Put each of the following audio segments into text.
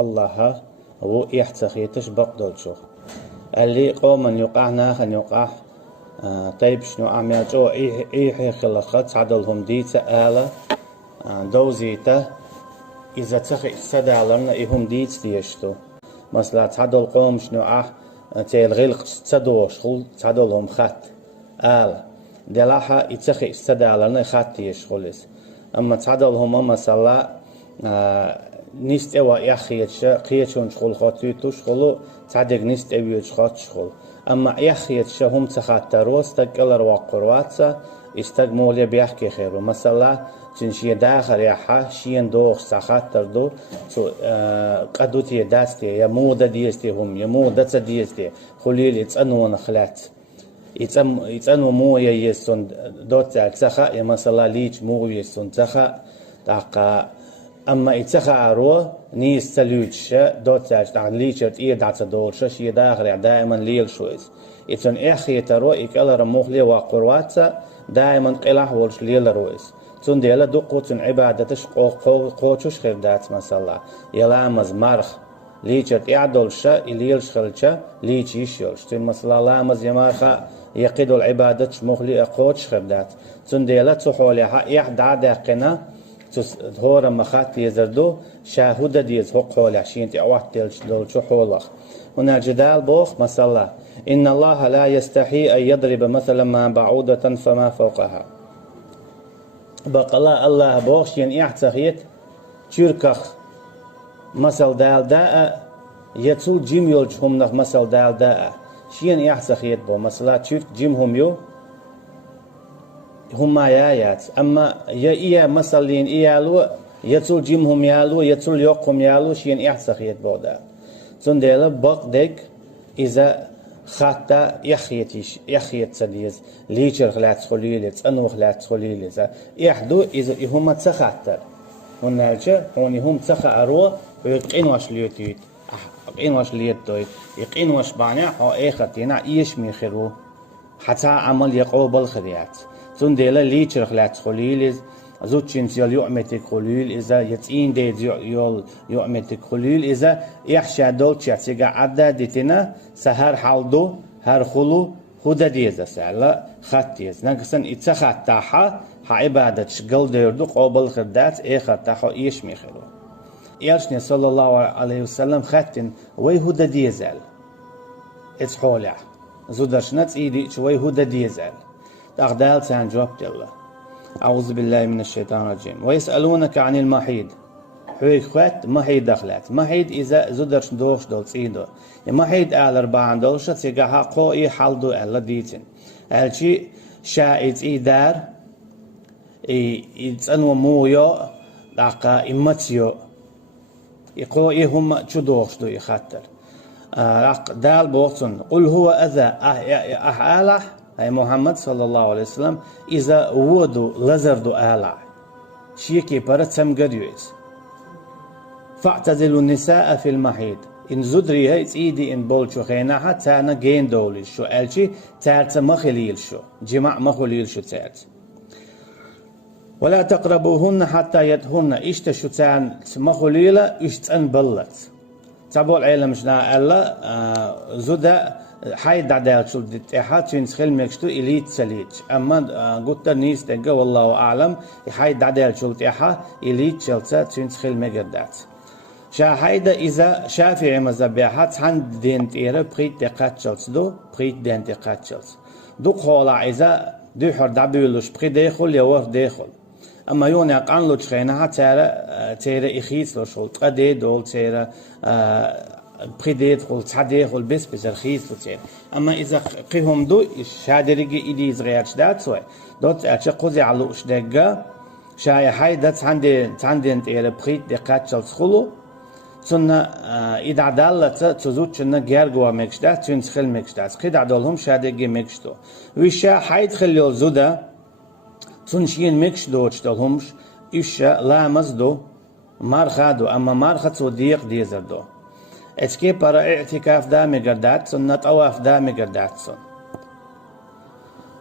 الله هو يحتخيتش بقدول شو اللي قوما يقع ناخن يقع طيب شنو عمل جو إيه خلقت عدلهم ديتا آلة دوزيتا إذا تخي سدالنا إهم ديت ديشتو مثلا تعدل قوم شنو تيل غلق تدوش خل تعدلهم خط آلة دلاحة يتخي سدالنا خط ديشخلص أما تعدلهم مثلا نيست إوا يخيتش قيتشون شغل خاطيتوش خلو تعدق نيست إويش خات شغل أما يخيتش هم تخاطروس تقلر وقرواتsa استق مولي بيحكي خيرو مثلا تنشي داخل يحا شين دوخ سخاطر دو قدوتي داستي يا مودا ديستي هم يا مودا تديستي خليل يتسنون خلات يتسنو مو يسون دوت تخا يا مثلا ليش مو يسون تخا تاقا أما يتخا رو نيس تلوتش دوت ليشت إيه دعت دولش شي داخل دائما ليل شويس يتون إخي ترو يكالر مخلي وقرواتsa دائما قلح ولش ليل رويس تون ديلا دقو تون عبادتش قوچوش خردات مثلا يلامز مرخ ليشت يعدلش إليلش خلچا ليش يشيلش تون مثلا لامز يمارخا يقيدو العبادتش مخلي قوچ خردات تون ديلا تحوليها يحدع داقنا هورا مخات يزردو شاهودة ديز هو قول عشين تعوات دول شو حولخ هنا جدال بوخ مثلا إن الله لا يستحي أن يضرب مثلا ما بعودة فما فوقها بقى الله بوخ ين اعتخيت تشيركخ مثل دال داء يتسو جيم يولجهم نخ مثل دال داء شين اعتخيت بو مثلا تشيرك جيمهم يو هما يايات أما يا مثلين إيالو يتول جيمهم يالو يتول يوقهم يالو شين إحسخيت بودا سنديلا بق ديك إذا خاطا يخيت سديز ليشر خلات خليلت أنو خلات خليلت يحدو إذا هما تخاطر هنالجا هوني هم تخا أرو ويقين واش ليوتيت يقين واش ليوتيت يقين واش بانع هو إيختينا إيش ميخرو حتى عمل يقوبل خريات سنديلا ليشر خلات خليلت زوجين يول يؤمتك خليل إذا يتين ديد يول يؤمتك خليل إذا يحشى دول تشاتيجا عدا ديتنا سهر حالدو هر خلو خدا ديزا سعلا خاتيز نقصن إتخات تاحا عبادة شغل ديردو قبل خدات إيخات تاحا إيش ميخلو يالشني صلى الله عليه وسلم خاتن وي هدا ديزال إتحولع زودرشنات إيدي شوي هدا ديزال تغدال سان جواب الله أعوذ بالله من الشيطان الرجيم ويسألونك عن المحيض حويك خوات محيض دخلات محيض إذا زدرش دوش دول سيدو محيض آل 4 دولشة تيقاها قوئي حالدو ألا ديتن ألشي شايت إيدار يتسأنو مويو لقا إمتيو يقوئي هم تشدوش دو يخاتر دال بوغتن قل هو أذى أحالح أي محمد صلى الله عليه وسلم إذا ودو لزردو آلع شيكي برت سمجريوز فاعتزلوا النساء في المحيض إن زدري هيت إيدي إن بولشو خيناها تانا جين دولي شو ألشي تارت مخليل شو جماع مخليل شو تارت ولا تقربوهن حتى يدهن إشتشو تان مخليلة إشتن بلت تابول عيلة مشنا ألا زدا حيد عدال شو دتها تشين خل مكشتو إليت سليج أما قلت نيس تجا والله أعلم حيد عدال شو دتها إليت شلتا تشين خل مقدات شاهيدا إذا شافعي مذبحات عند دين تيرا بريت دقات شلت دو بريت دين دقات شلت دو خالا إذا دو حر دبيلوش بري داخل يور داخل أما يون يقان لو تخينها تيرا إخيس لو شلت قدي دول تيرا بريديت خل تعدي خل بس رخيص وتين أما إذا قيهم دو شادرجي إيدي زغيرش دات سوي دوت أشقوزي على وش دقة شاي هاي دات عندي أنت إلى بريد دقات شل خلو سنة إذا عدالة تزوج شنا جارجوا مكشدات تنسخل مكشدات قيد عدالهم شادرجي مكشدو ويشا هاي تخلي الزودا تنشين مكشدو تشتلهمش إيشا لا مزدو مارخادو أما مارخد ديق ديزردو اسكي برا اعتكاف دامي قردات سنة طواف دامي قردات سن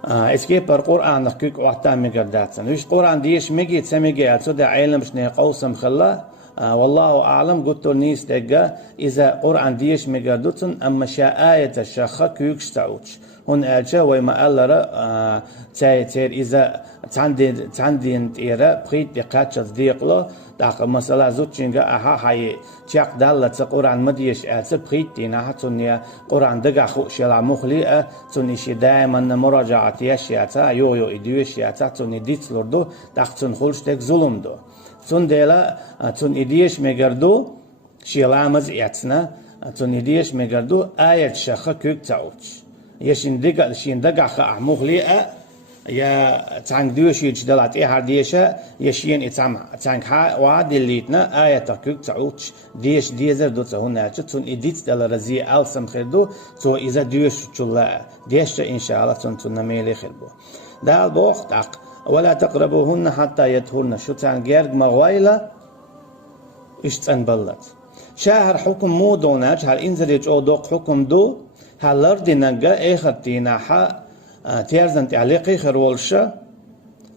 اسكي بر قرآن نحكيك وقتامي قردات سن ويش قرآن ديش ميجي تسميجي أتسو دا عيلم شني قوسم خلا والله أعلم قلت نيس دقا إذا قرآن ديش مقردوتن أما شا آية الشخة كيوكش تعوش هون ألشا ويما ألرا تير إذا تاندين تيرا بخيت دقاتش ديقلو داق مسألة زوتشنغا أها هاي تياق دالة قرآن مديش ألسا بخيت دينا تونيا قرآن دقا خو شلا مخليئة توني شي دائما مراجعة يشياتا يو إديوشياتا توني ديت لردو داق تون خلش دك ظلم دو تون ديلا تون إديش مقردو شيلامز إعتنا تون إديش مقردو آية شخة كيوك تعوش يشين دقا خا مخليئة يا تانك دوش يجدلات إيه هرديشة يشين إتام تانك ها وعد الليتنا آية تكوك تعوش ديش ديزر دو تهونا تون إديت دل رزي ألسم خردو تو إذا دوش تشلا ديش إن شاء الله تون نميلي خربو دال بوخ تاق ولا تقربوهن حتى يدهن شو تان جيرج مغويلة إشتن بلد شهر حكم مو دوناج هل إنزل أو دوق حكم دو هالر دينجا إخر ديناحا تيرزن تعليقي خرولشة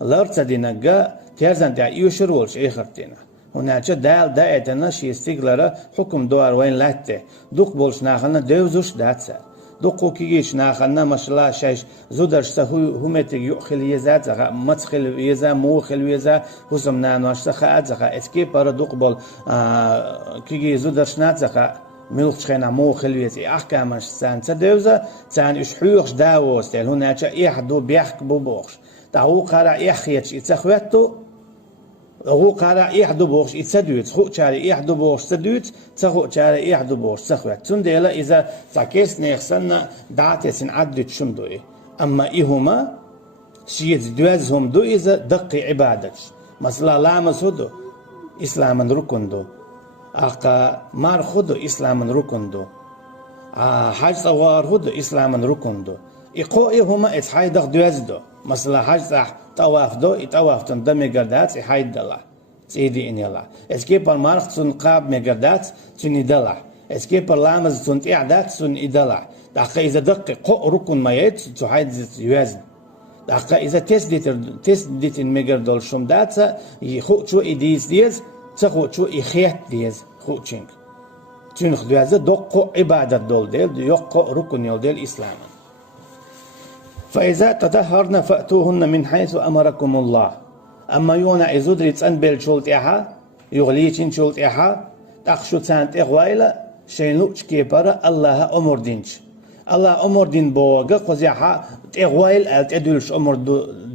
لرت دينجا تيرزن تعيوشر ولش إخر دينا هناك دال دايتنا شي استيغلرا حكم دوار وين لاته دوق بولش ناخنا دوزوش داتسا دوقو كيجيش ناخنا ماشلا شايش زودرش سهو همتك يؤخل يزات متخل يزا موخل يزا حسم نانوش خا اتخا اسكي بار دوق بول كيجي زودرش ناتخا ملخ خنا مو خلويتي أحكامش سان تدوزة سان إشحوخش داوس تل هناك إحدو بيحك بوبوخش تهو قرا إحيتش إتخواتو هو قرا إحدو بوخش إتسدوت خو شاري إحدو بوخش سدوت تخو شاري إحدو بوخش تخوات تنديلا إذا تكيس نيخسنا دعتسن عدت شمدوي أما إهما شيت دوازهم دو إذا دقي عبادتش مثلا لامس هدو إسلاما ركندو أقا مار خدو إسلاما ركندو حاج صوار خدو إسلاما ركندو إقوئي هما إتحايدق دوازدو مثلا حاج صح طواف دو إتواف تندمي قردات إحايد دلا سيدي إني الله إسكيبر مارخ تن قاب مقردات تن إدلا إسكيبر لامز تن إعدات تن إدلا دقا إذا دقي قو ركن ما يت تحايد يوازن دقا إذا تسديت المقردول شمدات يخو شو إديز ديز تخو شو إخيات ديز خو تشينك تنخ دوازة دقو عبادة دول ديل يقو ركن يول ديل إسلاما فإذا تطهرن فأتوهن من حيث أمركم الله أما يونا إزودري تنبيل شولت إحا يغليتين شولت إحا تخشو تانت إغوائلة شين لوش كيبارا الله أمر دينش الله أمر دين بوغا قزيحا إغوائل ألتدولش أمر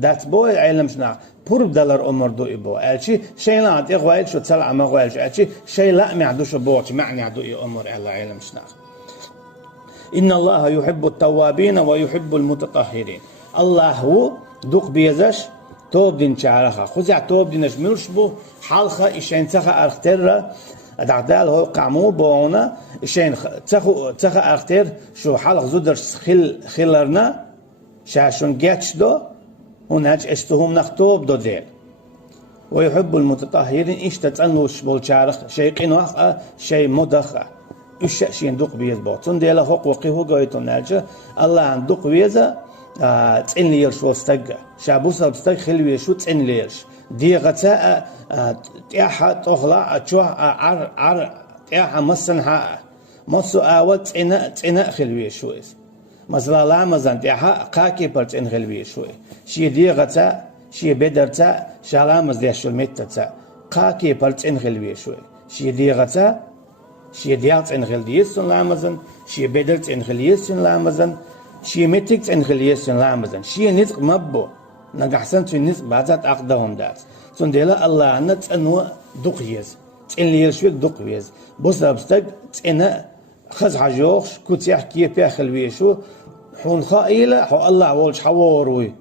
دات بوغ علمشنا پور دلار أمر دو إبو ألشي شيء لا عندي غوائل شو تسلع ما غوائل شو ألشي شيء لا ما عندوش بوش معني عدو أمر الله علم شنا إن الله يحب التوابين ويحب المتطهرين الله هو دوق بيزش توب دين شعرها خزع توب دينش ملش بو حالخة إشين تخا أرختر دعدال هو قعمو بونا إشين تخا أرختر شو حالخ زودر خلرنا شاشون جاتش دو هناك اشتهم نختوب دو ديل ويحب المتطهرين إيش تتأنوش بالشارخ شيء قنوخ شيء مدخ إيش شيء دوق بيز بوتون ديلا حق وقيه قايتون نالجا الله عن دوق بيزا تسين ليرش وستجا شابوسا بستج خلوي شو تسين ليرش دي غتاء تياحة تغلع تشوه عر تياحة مسنها مصو آوات تسين خلوي شويس مثلا لامزان تياحة قاكي برتين خلوي شوي شي دي غتاء شي بدرتا شالامز دي شلميتتا قاكي برتين خلوي شوي شي دي غتاء شي ديات ان خليسن لامزن شي بدرت ان خليسن لامزن شي متكت ان خليسن لامزن شي نزق مبو نغحسن في نزق بعدات اقدهم دات سنديلا الله نت انو دقيز تن ليل شوك دقيز بوس ابستك تن خز حجوخ كنت يحكي بها خلويشو حون خائله حو الله ولش حوروي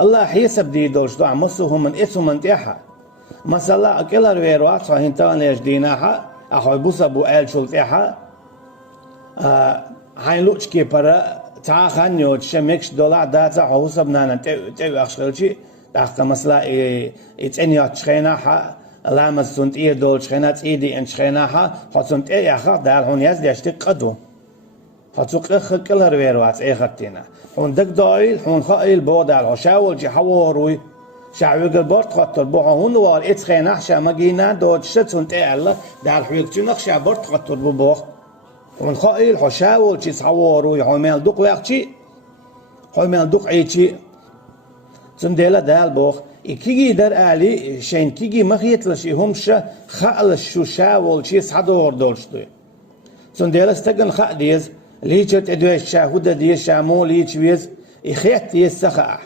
الله حيسب دي دولش دع مصهم من اسم من تيحا مثلا اكلر ويروات صاحين تان يجديناها أخوي بوسا بو آل شلتها هاي لوش كي برا تاخن يود شمكش دولار داتا حوسا بنانا تيو أخشلشي تاخت مثلا إتنيات شخيناها لامز سنت إيه دول شخينات إيدي إن شخيناها حسنت إيه أخر دال هون يزدي أشتي قدو حسوق إخر كلها رويروات إيه خطينا هون دك دايل هون خايل بو دال هشاول جي حواروي شعوق البورت خطر بوها هون وال اتخينا شا مجينا دود شتون تألا دار حويق تنخ شا بورت خطر ببوخ ونخائل حشاول شي صورو يحمل دوق وقتي حمل دوق عيتي تنديلا دال بوخ كيجي در آلي شين كيجي مخيت لشي همشا خال شو شاول شي صدور دولشتوي تنديلا استقن خا ديز ليجت ادوي شاهودة ديز شامو ليج ويز يخيت ديز سخاح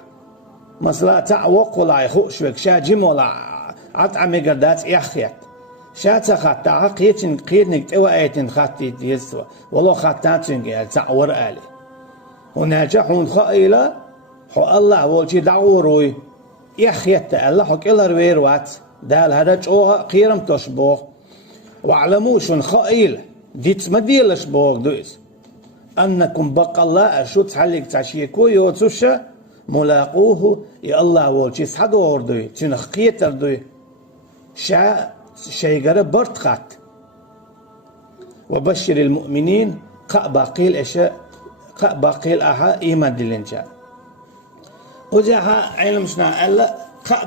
مثلا تعوق ولا يخوشوك شا جيم ولا عطعمي قردات يخيت شا تخات تعقيتن قيدنك توايتن خاتي ديز والله خاتاتن قال تعور آلي وناجحون خائلة حو الله والشي دعوروي يخيت الله حو كلر ويروات دال هذا جوها قيرم تشبوخ واعلموشن خائلة ديت مديلش بوغ دويس أنكم بقى الله أشوت حلق تعشيكو يوتوشا ملاقوه يا الله والشي صحدو وردوي تنخقيت أردوي شيقر برتخات وبشر المؤمنين باقيل أشياء باقيل أها إيمان دلنجا وجاها علم شنا ألا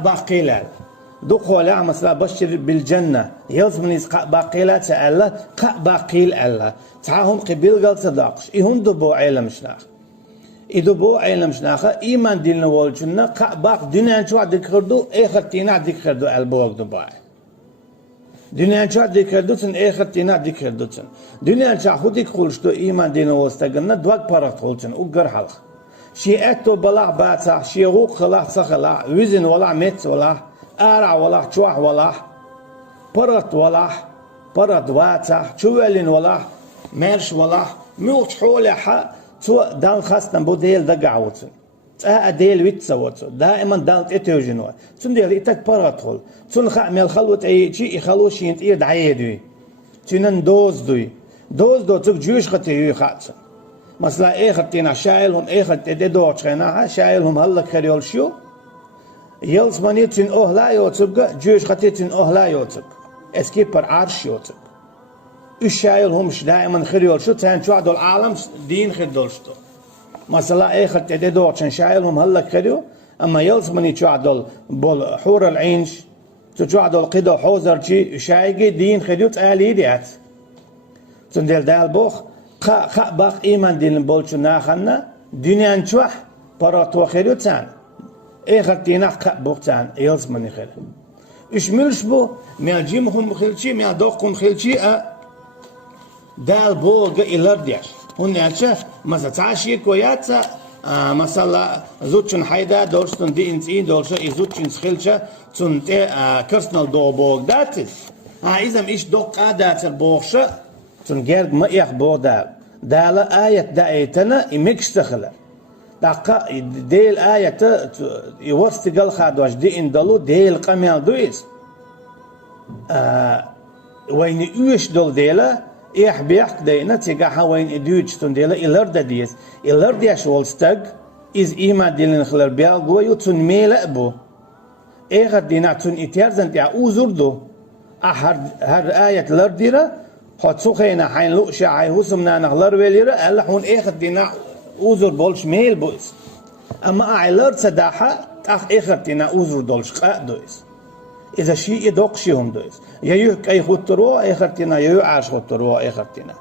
باقيل دخول مثلا بشر بالجنة يلزمنيز باقيل تألا باقيل ألا تعاهم قبيل قال صداقش إيهون دبو علم شنا إدبو علم شنا إيمان دلنا والجنة باق دنيا شو عدك خردو آخر تينا عدك خردو البوغ دباي دنيا شو عدك خردو تن آخر تينا عدك خردو تن دنيا شو خودك خلشتو إيمان دلنا والستقلنا دوك بارك خلشن وقر حلق شي أتو بلاح باتا شي غوق خلاح سخلاح وزن ولا مت ولا آرع ولا شواح ولا برت ولا برت واتا شوالين ولا مارش ولا موش حولها تو دال خاصنا بوديل دقعوتن ديل ويتسوتو دائما دال اتوجنوا تون ديل إتك براتول تون خامل خلوت أي شيء يخلوش ينتقير دعيدوي تونن دوز دو تك جوش خطيو خاتن مثلا آخر تينا شايلهم آخر تدور شيناها شايلهم هلا خريول شو يلز مني تين أهلا يوتك جوش خطي تين أهلا يوتك اسكي بر عرش يوتك الشايلهم دائما خريول شو تان شو عدول العالم دين خدولشتو مثلا آخر تدور شايلهم هلا خريو أما يلز مني شو عدول بول حور العينش شو عدول قيدو حوزر شي شايجي دين خريو تالي ديات تندل دال بوخ خا باق إيمان دين بولشو ناخنا دنيا نشوح براتو خيرو تان آخر تينا خا بوختان يلز مني خير إيش ملش بو ميجيمهم خيلشي ميدوقهم خيلشي دال بوغ إلردياش هون يالشا مثلا تعاشي كوياتا مثلا زوتشن حيدا دورستن دي انتين دورشا إزوتشن سخيلشا تون تي كرسنال دو بوغ داتس إذا إيش دوق آدات البوغشا تون جرق ما يخبو دال آية دايتنا يمكش تخلى دقا ديل آية يوستقل خادواش دي اندلو ديل قميال دويس وين يوش دول ديلا إيح بيحك دينا تيقاها وين إدوش تون ديلا إلرد ديس إلرد ياش والستق إز إيما ديلن خلال بيال قوي تون ميلا أبو إيغر دينا تون إتيارزن تيا أوزردو هر آية لرديرا حتسوخينا حين لؤشا عيهوسمنا نغلر ويليرا ألا حون إيخر دينا أوزر بولش ميل بويس أما أعلر صداحة تاخ إيخر دينا أوزر دولش قاء دويس إذا شيء يدوق شيهم دويس يا يوك أي خطروا إيخر دينا يا يو عاش خطروا إيخر دينا